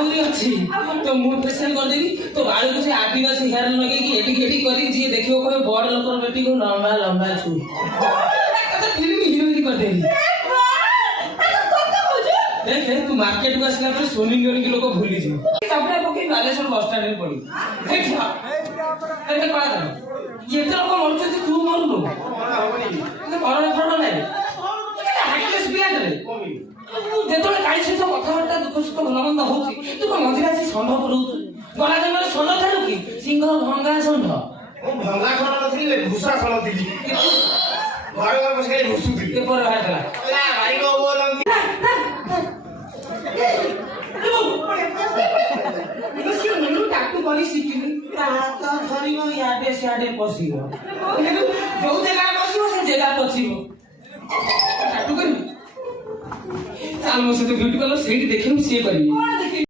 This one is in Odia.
ଆହୁରି ଅଛି ତ ମୁଁ ପେସେଣ୍ଟ କରିଦେବି ତ ବାଳକୁ ସେ ଆଦିବାସୀ ହେୟାର ଲଗେଇକି ଏଠିକି ଏଠିକି କରିକି ଯିଏ ଦେଖିବ କହିବ ବଡ ଲୋକର ବେଟିକୁ ଲମ୍ବା ଲମ୍ବା ଛୁ ଫିଲ୍ମ ହିରୋଇନ କରିଦେବି। ଦେଖେ ତୁ ମାର୍କେଟକୁ ଆସିଲା ପରେ ସ୍ୱିମିଂ କରିକି ଲୋକ ଭୁଲିଯିବ କପଡ଼ା ପକେଇ ବାଲେଶ୍ୱର ବସ୍ ଷ୍ଟାଣ୍ଡରେ ପଡିବୁ ଏତେ ଲୋକ ମରୁଛନ୍ତି ତୁ ମରୁନୁ କରୋନା ଫରୋନା ନାହିଁ ଯେତେବେଳେ କାଳି ସହିତ କଥାବାର୍ତ୍ତା ଦୁଃଖ ସୁଖ ଭଲ ମନ୍ଦ ହଉଛି ତୁ କଣ ମଝିରେ ଆସି ଷଣ୍ଢ ରହୁଛୁ ଗଲା ଜନ୍ମରେ ଷଣ୍ଢ ଥାଲୁ କି ସିଂହ ଭଙ୍ଗା ଷଣ୍ଢ ଭଙ୍ଗା ଷଣ୍ଢ ନଥିଲି ଭୂଷା ଷଣ୍ଢ ଥିଲି ଘର ଘର ବସିକି ଭୁଷୁଥିଲି ପରେ ବାହାରିଥିଲା ତାକୁ କରି ଶିଖିନି ହାତ ଧରିବ ଇଆଡେ ସିଆଡେ ପଶିବ ଯୋଉ ଜାଗାରେ ପଶିବ ସେ ଜାଗା ପଶିବ ଚାଲୁ ମୋ ସହିତ ବିୟୁଟି କଲର ସେଇଠି ଦେଖିବୁ ସିଏ କରିବି।